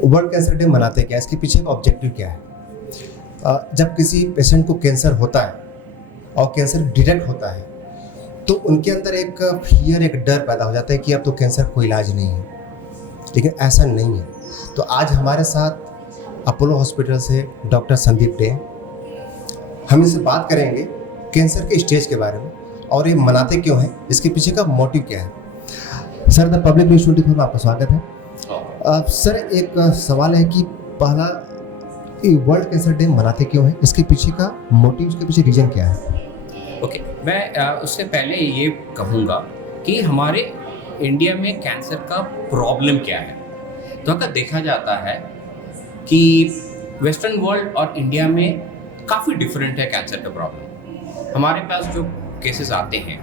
World cancer day मनाते क्या, इसके पीछे का ऑब्जेक्टिव क्या है? जब किसी पेशेंट को कैंसर होता है और कैंसर डिटेक्ट होता है तो उनके अंदर एक फियर, एक डर पैदा हो जाता है कि अब तो कैंसर कोई इलाज नहीं है, लेकिन ऐसा नहीं है। तो आज हमारे साथ अपोलो हॉस्पिटल से डॉक्टर संदीप डे, हम इनसे बात करेंगे कैंसर के स्टेज के बारे में और ये मनाते क्यों हैं, इसके पीछे का मोटिव क्या है। सर, द पब्लिक न्यूज़ 24 में आपका स्वागत है। सर, एक सवाल है कि पहला, वर्ल्ड कैंसर डे मनाते क्यों हैं, इसके पीछे का मोटिव, इसके पीछे रीज़न क्या है? ओके, मैं उससे पहले ये कहूँगा कि हमारे इंडिया में कैंसर का प्रॉब्लम क्या है। तो अगर देखा जाता है कि वेस्टर्न वर्ल्ड और इंडिया में काफ़ी डिफरेंट है कैंसर का प्रॉब्लम। हमारे पास जो केसेस आते हैं,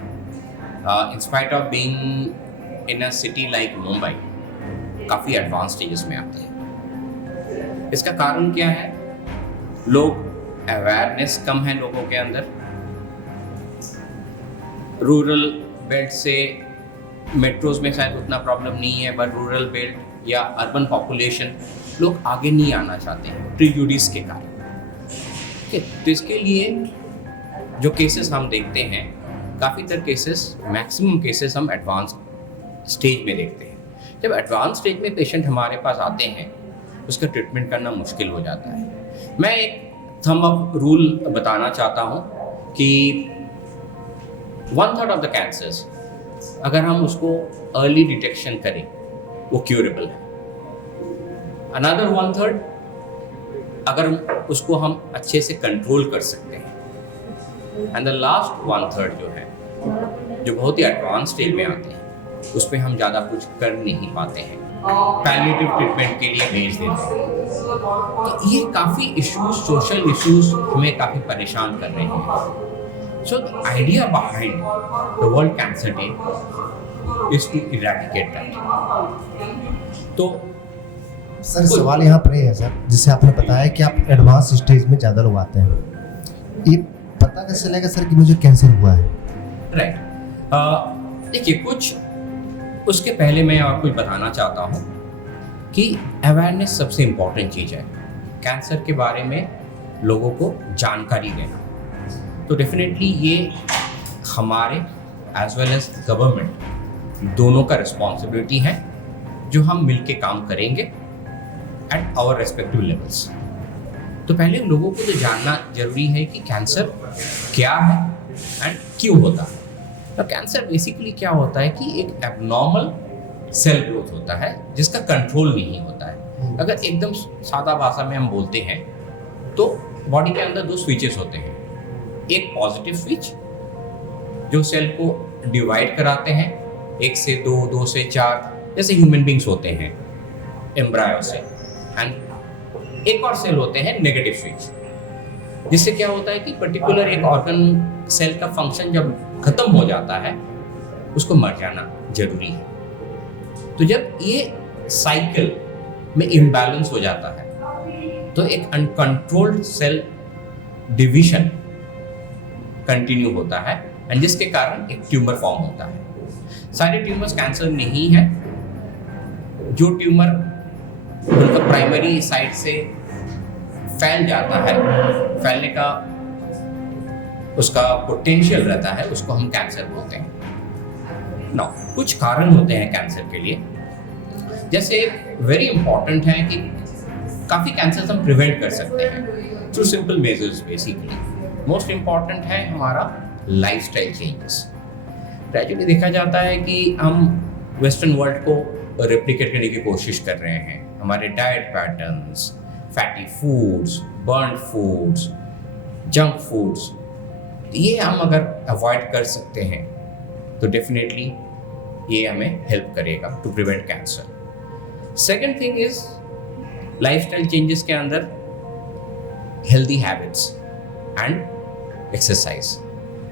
in spite of being in a city like Mumbai, काफ़ी एडवांस स्टेजेस में आते हैं। इसका कारण क्या है? लोग, अवेयरनेस कम है लोगों के अंदर। रूरल बेल्ट से मेट्रोज में शायद उतना प्रॉब्लम नहीं है, बट रूरल बेल्ट या अर्बन पॉपुलेशन लोग आगे नहीं आना चाहते हैं प्रीजुडिस के कारण। ठीक है, तो इसके लिए जो केसेस हम देखते हैं, काफ़ी तरह केसेस, मैक्सिमम केसेस हम एडवांस स्टेज में देखते हैं। जब एडवांस स्टेज में पेशेंट हमारे पास आते हैं, उसका ट्रीटमेंट करना मुश्किल हो जाता है। मैं एक थंब अप रूल बताना चाहता हूँ कि 1/3 ऑफ द कैंसर्स, अगर हम उसको अर्ली डिटेक्शन करें, वो क्यूरेबल है। अनदर 1/3, अगर उसको हम अच्छे से कंट्रोल कर सकते हैं। एंड द लास्ट 1/3 जो है, जो बहुत ही एडवांस स्टेज में आते हैं, उसमें हम ज़्यादा कुछ कर नहीं पाते हैं, पैलिएटिव ट्रीटमेंट के लिए भेज देते हैं। तो ये काफ़ी इश्यूज, सोशल इश्यूज हमें काफ़ी परेशान कर रहे हैं। So the idea behind the World Cancer Day is to eradicate that. तो सर, सवाल यहाँ पर है सर, जिससे आपने बताया कि आप एडवांस स्टेज में ज़्यादा लोग आते हैं, ये पता कैसे चलेगा सर कि मुझे कैंसर हुआ है? राइट, देखिए, कुछ उसके पहले मैं और कुछ बताना चाहता हूँ कि अवेयरनेस सबसे इम्पोर्टेंट चीज़ है। कैंसर के बारे में लोगों को जानकारी देना, तो डेफिनेटली ये हमारे एज वेल एज गवर्नमेंट दोनों का रिस्पॉन्सिबिलिटी है, जो हम मिलके काम करेंगे एट आवर रेस्पेक्टिव लेवल्स। तो पहले लोगों को तो जानना जरूरी है कि कैंसर क्या है एंड क्यों होता है। तो कैंसर बेसिकली क्या होता है कि एक एबनॉर्मल सेल ग्रोथ होता है जिसका कंट्रोल नहीं होता है। अगर एकदम सादा भाषा में हम बोलते हैं तो बॉडी के अंदर 2 स्विचेस होते हैं। एक पॉजिटिव स्विच जो सेल को डिवाइड कराते हैं, 1 से 2, 2 से 4, जैसे ह्यूमन बींग्स होते हैं एम्ब्रायो से। एंड एक और सेल होते हैं नेगेटिव स्विच, जिससे क्या होता है कि पर्टिकुलर एक ऑर्गन सेल का फंक्शन जब खत्म हो जाता है, उसको मर जाना जरूरी है। तो जब ये साइकिल में इम्बैलेंस हो जाता है तो एक अनकंट्रोल्ड सेल डिवीजन कंटिन्यू होता है, एंड जिसके कारण एक ट्यूमर फॉर्म होता है। सारे ट्यूमर्स कैंसर नहीं है। जो ट्यूमर उनका प्राइमरी साइट से फैल जाता है, फैलने का उसका पोटेंशियल रहता है, उसको हम कैंसर बोलते हैं। ना कुछ कारण होते हैं कैंसर के लिए, जैसे वेरी इंपॉर्टेंट है कि काफ़ी कैंसर हम प्रिवेंट कर सकते हैं through simple measures. Basically most important है हमारा लाइफस्टाइल चेंजेस। ग्रेजुअली देखा जाता है कि हम वेस्टर्न वर्ल्ड को रेप्लिकेट करने की कोशिश कर रहे हैं। हमारे diet patterns, fatty foods, burn foods, junk foods, ये हम अगर अवॉइड कर सकते हैं तो डेफिनेटली ये हमें हेल्प करेगा to prevent cancer. Second thing is lifestyle changes के अंदर healthy habits and exercise.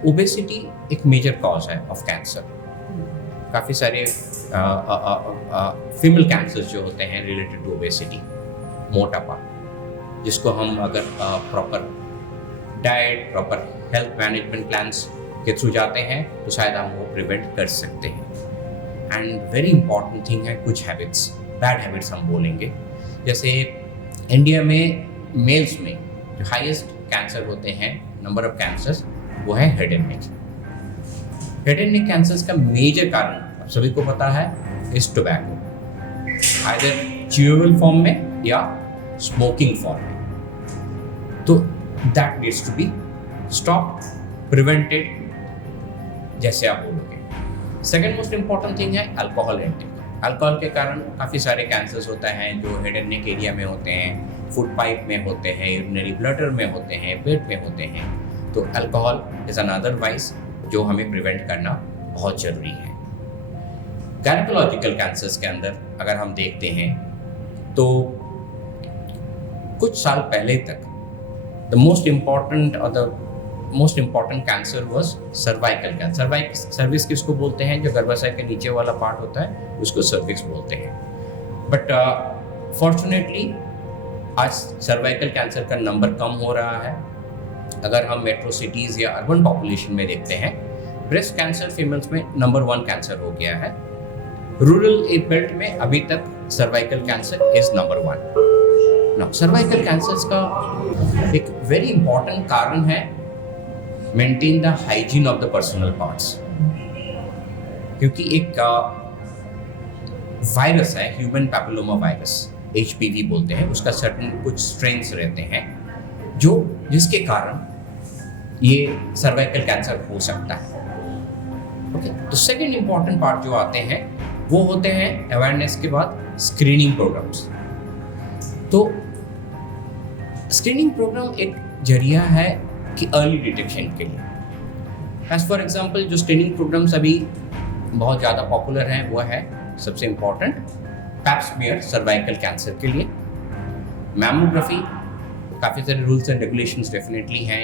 Obesity एक मेजर कॉज है ऑफ कैंसर। काफ़ी सारे फीमेल कैंसर्स जो होते हैं रिलेटेड टू ओबेसिटी, मोटापा, जिसको हम अगर proper diet, proper health management plans के थ्रू जाते हैं तो शायद हम वो प्रिवेंट कर सकते हैं। एंड वेरी इंपॉर्टेंट थिंग है कुछ हैबिट्स, बैड हैबिट्स हम बोलेंगे जैसे इंडिया में मेल्स में जो हाईएस्ट कैंसर होते हैं, नंबर ऑफ कैंसर्स, वो है head and neck. Head and neck cancers का मेजर कारण आप सभी को पता है is tobacco, either chewable form में या स्मोकिंग फॉर्म में। तो that needs to be stop, prevented, जैसे आप बोलोगे। सेकेंड मोस्ट इंपॉर्टेंट थिंग है अल्कोहल इंटेक। अल्कोहल के कारण काफ़ी सारे कैंसर्स होते हैं जो हेड एंड नेक एरिया में होते हैं, फूड पाइप में होते हैं, यूरिनरी ब्लडर में होते हैं, पेट में होते हैं। तो अल्कोहल इज़ अनदर वाइस जो हमें प्रिवेंट करना बहुत ज़रूरी है। गायनेकोलॉजिकल कैंसर्स के अंदर अगर हम देखते हैं तो कुछ साल पहले तक the most important cancer was cervical cancer. Cervix किसको बोलते हैं? जो गर्भाशय के नीचे वाला पार्ट होता है उसको सर्विक्स बोलते हैं। बट फॉर्चुनेटली आज सर्वाइकल कैंसर का नंबर कम हो रहा है। अगर हम मेट्रो सिटीज़ या अर्बन पॉपुलेशन में देखते हैं, ब्रेस्ट कैंसर फीमेल्स में नंबर 1 कैंसर हो गया है। रूरल बेल्ट में अभी तक cervical cancer is number 1। Now cervical cancers का एक वेरी इंपॉर्टेंट कारण है maintain the hygiene of the personal parts, क्योंकि एक वायरस है ह्यूमन पैपिलोमा वायरस, HPV बोलते हैं, उसका सर्टेन कुछ स्ट्रेन्स रहते हैं जिसके कारण ये सर्वाइकल कैंसर हो सकता है। ओके, तो सेकेंड इंपॉर्टेंट पार्ट जो आते हैं वो होते हैं अवेयरनेस के बाद स्क्रीनिंग प्रोग्राम्स। तो स्क्रीनिंग प्रोग्राम एक जरिया है कि अर्ली डिटेक्शन के लिए। एज फॉर एग्जांपल जो स्क्रीनिंग प्रोग्राम्स अभी बहुत ज़्यादा पॉपुलर हैं वो है सबसे important pap smear cervical cancer के लिए, मैमोग्राफी, काफ़ी सारे रूल्स एंड रेगुलेशंस डेफिनेटली हैं,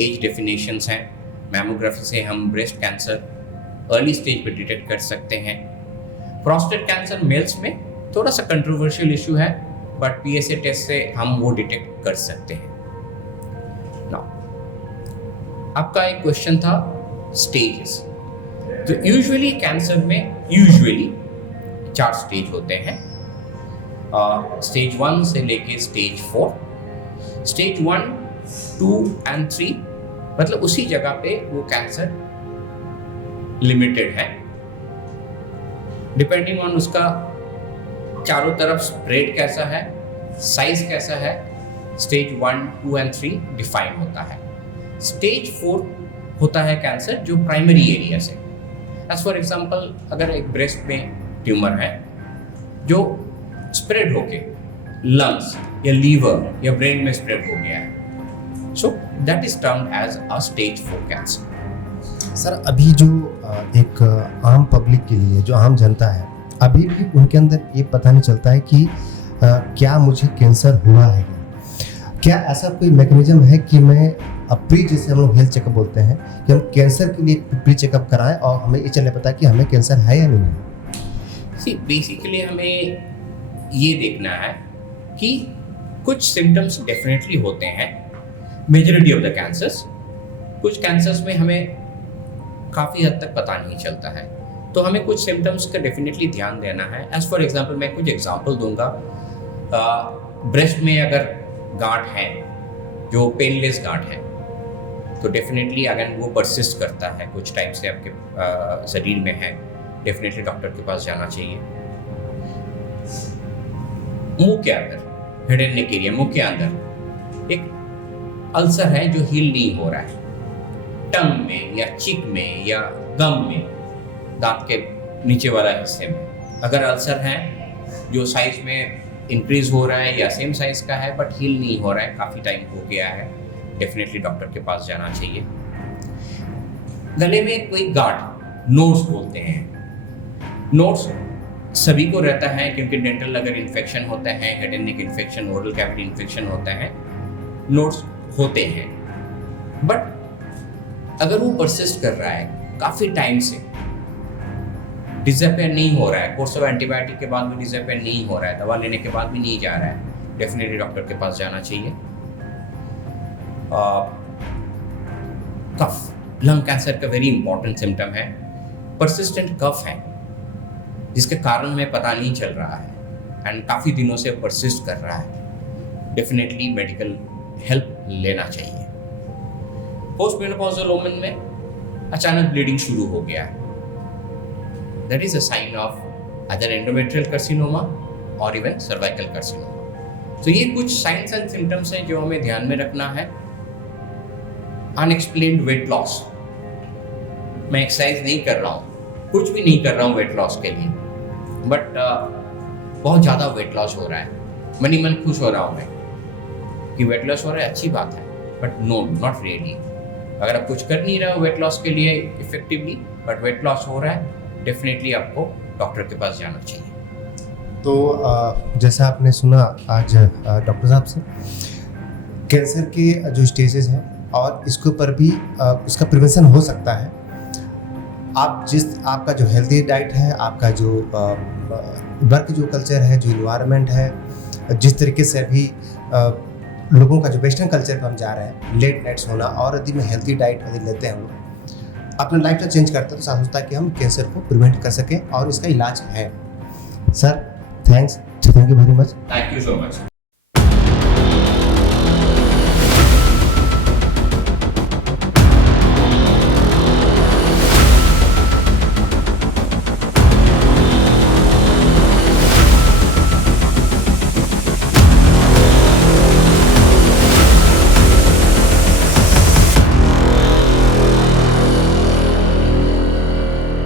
एज डेफिनेशंस हैं। मैमोग्राफी से हम ब्रेस्ट कैंसर अर्ली स्टेज पे डिटेक्ट कर सकते हैं। प्रोस्टेट कैंसर मेल्स में थोड़ा सा कंट्रोवर्शियल इशू है, बट PSA टेस्ट से हम वो डिटेक्ट कर सकते हैं। नाउ आपका एक क्वेश्चन था स्टेजेस। तो यूजुअली कैंसर में 4 स्टेज होते हैं, स्टेज 1 से लेके स्टेज 4। स्टेज 1, 2 एंड 3 मतलब उसी जगह पे वो कैंसर लिमिटेड है, डिपेंडिंग ऑन उसका चारों तरफ स्प्रेड कैसा है, साइज कैसा है, स्टेज 1, 2 एंड 3 डिफाइन होता है। स्टेज 4 होता है कैंसर जो प्राइमरी एरिया से, एज फॉर एग्जांपल अगर एक ब्रेस्ट में ट्यूमर है जो स्प्रेड होके लंग्स या लीवर या ब्रेन में स्प्रेड हो गया है, so that is termed as a stage 4 cancer. Sir अभी जो एक आम पब्लिक के लिए, जो आम जनता है, अभी भी उनके अंदर ये पता नहीं चलता है कि क्या मुझे कैंसर हुआ है। क्या ऐसा कोई मैकेनिज्म है कि मैं प्री, जैसे हम लोग हेल्थ चेकअप बोलते हैं, कि हम कैंसर के लिए प्री चेकअप कराएं और हमें ये चले पता कि हमें कैंसर है या नहीं? बेसिकली हमें ये देखना है कि कुछ सिम्टम्स डेफिनेटली होते हैं, मेजॉरिटी ऑफ द कैंसर्स। कुछ कैंसर्स में हमें काफ़ी हद तक पता नहीं चलता है, तो हमें कुछ सिम्टम्स का डेफिनेटली ध्यान देना है। एज फॉर एग्जांपल मैं कुछ एग्जांपल दूंगा। ब्रेस्ट में अगर गांठ है जो पेनलेस गांठ है, तो डेफिनेटली अगर वो परसिस्ट करता है कुछ टाइम से आपके शरीर में है, डेफिनेटली डॉक्टर के पास जाना चाहिए। मुंह के अंदर, हेड एंड नेक एरिया, मुंह के अंदर एक अल्सर है जो हील नहीं हो रहा है, टंग में या चिक में या गम में, दांत के नीचे वाला हिस्से में अगर अल्सर है जो साइज में इंक्रीज हो रहा है या सेम साइज का है बट हील नहीं हो रहा है, काफ़ी टाइम हो गया है, डेफिनेटली डॉक्टर के पास जाना चाहिए। गले में कोई गांठ, नोड्स बोलते हैं, नोड्स सभी को रहता है क्योंकि डेंटल अगर इन्फेक्शन होता है, head and neck infection, oral cavity infection होता है, नोड्स होते हैं। बट अगर वो परसिस्ट कर रहा है काफ़ी टाइम से, डिसअपेयर नहीं हो रहा है, कोर्स ऑफ एंटीबायोटिक के बाद भी डिसअपेयर नहीं हो रहा है, दवा लेने के बाद भी नहीं जा रहा है, डेफिनेटली डॉक्टर के पास जाना चाहिए। कफ, लंग कैंसर का वेरी इंपॉर्टेंट सिम्टम है। परसिस्टेंट कफ है जिसके कारण हमें पता नहीं चल रहा है, एंड काफ़ी दिनों से परसिस्ट कर रहा है, डेफिनेटली मेडिकल हेल्प लेना चाहिए। पोस्ट मेनोपॉजल वुमन में अचानक ब्लीडिंग शुरू हो गया है, that is a sign of other endometrial carcinoma और इवन सर्वाइकल कार्सिनोमा। तो ये कुछ साइंस एंड सिम्टम्स हैं जो हमें ध्यान में रखना है। अनएक्सप्लेन्ड वेट लॉस, मैं एक्सरसाइज नहीं कर रहा हूँ, कुछ भी नहीं कर रहा हूँ वेट लॉस के लिए, बट बहुत ज़्यादा वेट लॉस हो रहा है, मन ही मन खुश हो रहा हूँ मैं कि वेट लॉस हो रहा है, अच्छी बात है, बट नो, नॉट रियली। अगर आप कुछ कर नहीं रहे हो वेट लॉस के लिए इफेक्टिवली, बट वेट लॉस हो रहा है, डेफिनेटली आपको डॉक्टर के पास जाना चाहिए। तो जैसा आपने सुना आज डॉक्टर साहब से, कैंसर के जो स्टेजेस हैं और इसके ऊपर भी उसका प्रिवेंशन हो सकता है। आपका जो हेल्दी डाइट है, आपका जो वर्क जो कल्चर है, जो इन्वायरमेंट है, जिस तरीके से अभी लोगों का जो वेस्टर्न कल्चर पर हम जा रहे हैं, लेट नाइट्स होना, और यदि में हेल्दी डाइट यदि लेते हैं हम लोग, अपना लाइफ चेंज करते हैं, तो साथ होता है कि हम कैंसर को प्रिवेंट कर सकें और इसका इलाज है। Sir thank you very much. Thank you so much.